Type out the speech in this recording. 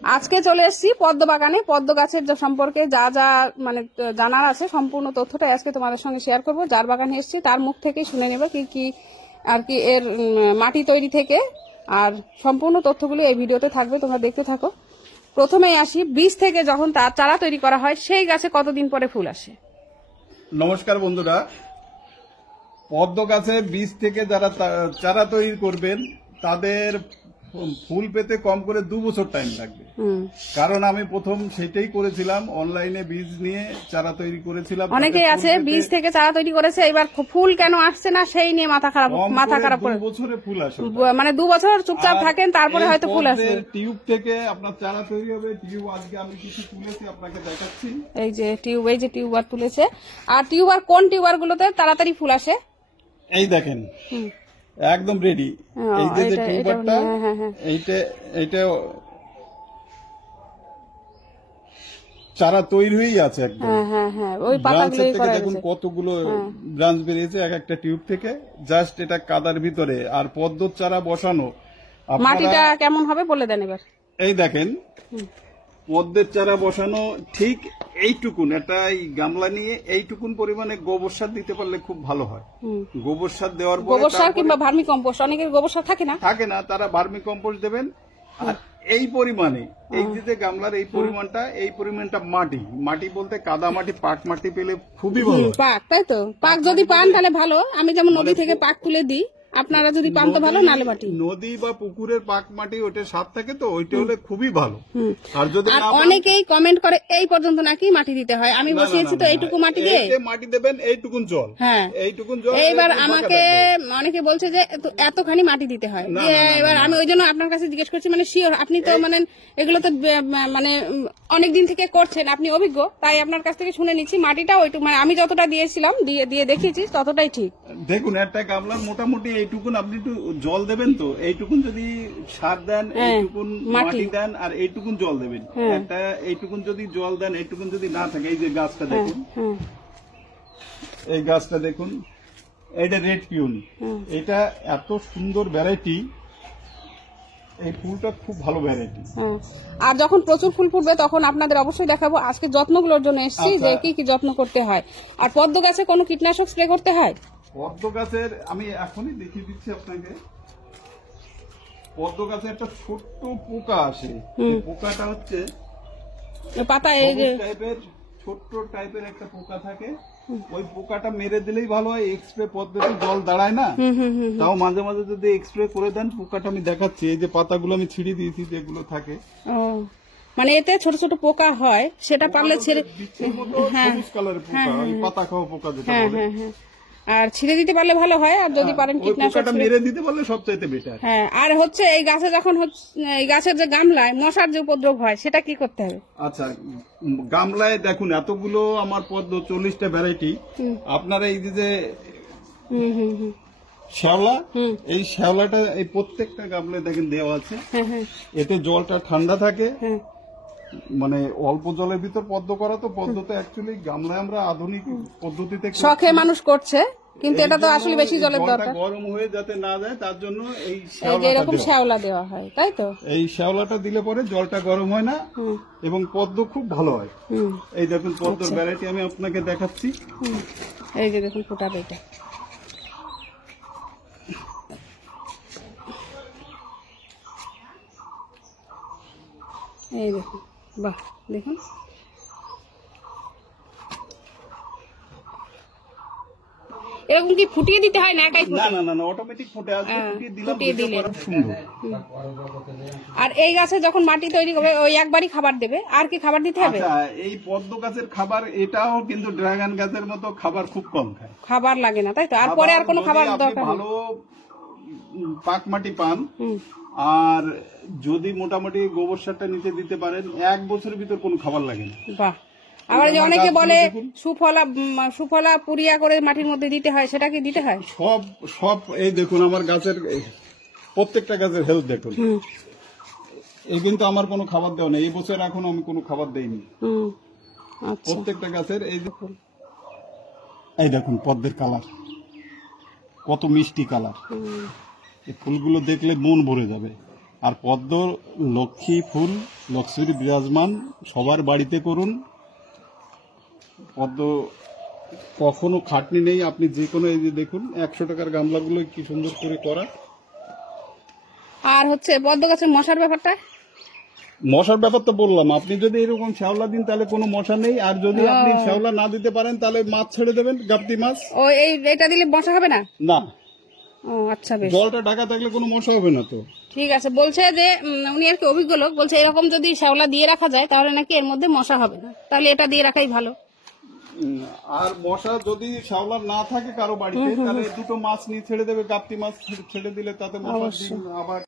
আজকে চলে এসেছি পদ্ম বাগানে। পদ্ম গাছের সম্পর্কে যা যা মানে জানার আছে সম্পূর্ণ তথ্যটা আজকে তোমাদের সঙ্গে শেয়ার করব। যার বাগানে এসেছি তার মুখ থেকে শুনে নেবে কি কি আর কি এর মাটি তৈরি থেকে, আর সম্পূর্ণ তথ্যগুলি এই ভিডিওতে থাকবে, তোমরা দেখতে থাকো। প্রথমেই আসি, বীজ থেকে যখন তার চারা তৈরি করা হয় সেই গাছে কতদিন পরে ফুল আসে? নমস্কার বন্ধুরা, পদ্ম গাছের বীজ থেকে যারা চারা তৈরি করবেন তাদের ফুল পেতে কম করে 2 বছর টাইম লাগবে। কারণ আমি প্রথম সেটাই করেছিলাম, অনলাইনে বীজ নিয়ে চারা তৈরি করেছিলাম। অনেকেই আছে বীজ থেকে চারা তৈরি করেছে, এবার ফুল কেন আসছে না সেই নিয়ে মাথা খারাপ করে 2 বছরে ফুল আসে, মানে 2 বছর চুপচাপ থাকেন তারপরে হয়তো ফুল আসবে। টিউব থেকে আপনার চারা তৈরি হবে। টিউব আজকে আমি কিছু তুলেছি আপনাকে দেখাচ্ছি। এই যে টিউবার তুলেছে। আর টিউবার কোন টিউবার গুলোতে তাড়াতাড়ি ফুল আসে? এই দেখেন একদম রেডি। এই যে টিউবারটা, এইটা চারা তৈরি হয়েই আছে একদম। ওই পাতাগুলোই করা দেখুন কতগুলো ব্রাঞ্চ বেরিয়েছে এক একটা টিউব থেকে। জাস্ট এটা কাদার ভিতরে। আর পদ্মর চারা বসানো, মাটিটা কেমন হবে বলে দেন এবার। এই দেখেন পদ্মের চারা বসানো ঠিক এইটুকুন, একটা গামলা নিয়ে এইটুকুন পরিমাণে গোবর সার দিতে পারলে খুব ভালো হয়। গোবর সার দেওয়ার পরে গোবর সার কিংবা ভার্মি কম্পোস্ট, অনেকের গোবর সার থাকে না, তারা ভার্মি কম্পোস্ট দেবেন। আর এই পরিমাণে, এই যে গামলার এই পরিমাণটা মাটি বলতে কাদা মাটি, পাক মাটি পেলে খুবই ভালো। পাক, তাই তো? পাক যদি পান তাহলে ভালো। আমি যেমন নদী থেকে পাক তুলে দিই, আপনারা যদি পান তো ভালো, নালে মাটি, নদী বা পুকুরের পাক মাটি ওটা স্বাদ থাকে, তো ওইটা হলে খুবই ভালো। আর যদি অনেকেই কমেন্ট করে এই পর্যন্ত নাকি মাটি দিতে হয়, আমি বসিয়েছি তো এইটুকু মাটি দিয়ে মাটি দেবেন, এইটুকুন জল। হ্যাঁ, এইটুকুন জল। এইবার আমাকে অনেকে বলছে যে এতখানি মাটি দিতে হয়। এবার আমি ওই জন্য আপনার কাছে জিজ্ঞেস করছি, মানে শিওর আপনি তো মানে এগুলো তো মানে অনেকদিন থেকে করছেন, আপনি অভিজ্ঞ, তাই আপনার কাছ থেকে শুনে নিচ্ছি। মাটিটা ওইটুকু মানে আমি যতটা দিয়েছিলাম দিয়ে দেখিয়েছি ততটাই ঠিক। দেখুন একটা গামলার মোটামুটি এইটুকুন আপনি একটু জল দেবেন, তো এইটুকুন যদি সার দেন, এইটুকুন মাটি দেন, আর এইটুকুন জল দেবেন। একটা এইটুকুন যদি জল দেন, এইটুকুন যদি না থাকে, এই যে গাছটা দেখুন, এই গাছটা দেখুন, এইটা রেড পিওনি, এটা এত সুন্দর ভ্যারাইটি, এই ফুলটা খুব ভালো ভ্যারাইটি। আর যখন প্রচুর ফুল ফুটবে তখন আপনাদের অবশ্যই দেখাবো। আজকে যত্নগুলোর জন্য এসেছি যে কি কি যত্ন করতে হয়। আর পদ্ম গাছে কোনো কীটনাশক স্প্রে করতে হয়? পদ্ম গাছের আমি এখনই দেখিয়ে দিচ্ছি আপনাকে। পদ্ম গাছে একটা ছোট্ট পোকা আসে, পোকাটা হচ্ছে পাতায় ছোট্ট টাইপের একটা পোকা থাকে। ওই পোকাটা মেরে দিলেই ভালো হয়। এক্সপ্রে পদ্ধতি জল দাঁড়ায় না, তাও মাঝে মাঝে যদি এক্সপ্রে করে দেন, পোকাটা আমি দেখাচ্ছি। এই যে পাতাগুলো আমি ছিঁড়ে দিয়েছি, যেগুলো থাকে, মানে এতে ছোট ছোট পোকা হয়, সেটা পারলে ছেড়ে, সবুজ কালারের পোকা, ওই পাতা খাওয়া পোকা যেটা বলে, আর ছিঁড়ে দিতে পারলে ভালো হয়। আর যদি পারেন কীটনাশক মেরে দিতে পারলে সবচাইতে বেটার। হ্যাঁ, আর হচ্ছে এই গাছে যখন এই গাছের যে গামলায় মশার যে উপদ্রব হয় সেটা কি করতে হবে? আচ্ছা, গামলায় দেখুন এতগুলো আমার পদ্ম 40টা ভ্যারাইটি। আপনারা এই যে শ্যাওলা, এই শ্যাওলাটা এই প্রত্যেকটা গামলায় দেখেন দেওয়া আছে। এতে জলটা ঠান্ডা থাকে, মানে অল্প জলের ভিতর পদ্ম করা। তো পদ্ম তো অ্যাকচুয়ালি গামলায় আমরা আধুনিক পদ্ধতিতে শখে মানুষ করছে, কিন্তু এটা তো আসলে বেশি জলের দরকার। গরম হয়ে যাতে না যায় তার জন্য এই এরকম শ্যাওলা দেওয়া হয়, তাই তো? এই শ্যাওলাটা দিলে পরে জলটা গরম হয় না এবং পদ্ম খুব ভালো হয়। এই দেখুন পদ্মর ভ্যারাইটি আমি আপনাকে দেখাচ্ছি। এই যে দেখুন ফোটাবে, এটা এই দেখুন, বাহ দেখুন। এরকম কি ফুটিয়ে দিতে হয় না? একাই না, অটোমেটিক ফুটে আসবে, ফুটিয়ে দিলে সুন্দর। আর এই গাছে যখন মাটি তৈরি করবে ওই একবারই খাবার দেবে, আর কি খাবার দিতে হবে? এই পদ্ম গাছের খাবার এটাও কিন্তু ড্রাগন গাছের মতো খাবার খুব কম খায়, খাবার লাগে না, তাই তো? আর পরে আর কোনো খাবার দরকার নেই। ভালো পাক মাটি পান, আর যদি মোটামুটি গোবর সারটা নিচে দিতে পারেন, 1 বছরের ভিতর কোনো খাবার লাগে না। বাহ। আবার যে অনেকে বলে সুফলা পুরিয়া করে মাটির মধ্যে দিতে হয়, সেটা কি দিতে হয়? সব এই দেখুন আমার গাছের প্রত্যেকটা গাছের হেলথ দেখুন। এই কিন্তু আমার কোনো খাবার দেওয়া নেই, এই বছর এখনো আমি কোনো খাবার দেইনি প্রত্যেকটা গাছের। এই দেখুন পদ্মের কালার কত মিষ্টি কালার, এই ফুলগুলো দেখলে মন ভরে যাবে। আর পদ্ম লক্ষ্মী ফুল, লক্ষ্মীর বিরাজমান, সবার বাড়িতে করুন। পদ্ম কখনো খাটনি নেই, আপনি যে কোনো, এই যে দেখুন 100 টাকার গামলাগুলো কি সুন্দর করে করা। আর হচ্ছে পদ্ম গাছের মশার ব্যাপারটা, মশার ব্যাপার তো বললাম, আপনি যদি এরকম শ্যাওলা দিন তাহলে কোনো মশা নেই, আর যদি আপনি শ্যাওলা না দিতে পারেন তাহলে মাছ ছেড়ে দেবেন, গাপ্তি মাছ। ও এটা দিলে মশা হবে না? না, ও আচ্ছা, বেশ। জলটা ঢাকা থাকলে কোনো মশা হবে না তো। ঠিক আছে। বলছে যে উনি আর কি অভিজ্ঞ লোক, বলছে এরকম যদি শ্যাওলা দিয়ে রাখা যায় তাহলে নাকি এর মধ্যে মশা হবে না, তাহলে এটা দিয়ে রাখাই ভালো। আর মশা যদি শ্যাওলা না থাকে কারো বাড়িতে, তাহলে দুটো মাছ নিয়ে ছেড়ে দেবে, গাপ্তি মাছ ছেড়ে দিলে তাতে মশা আবার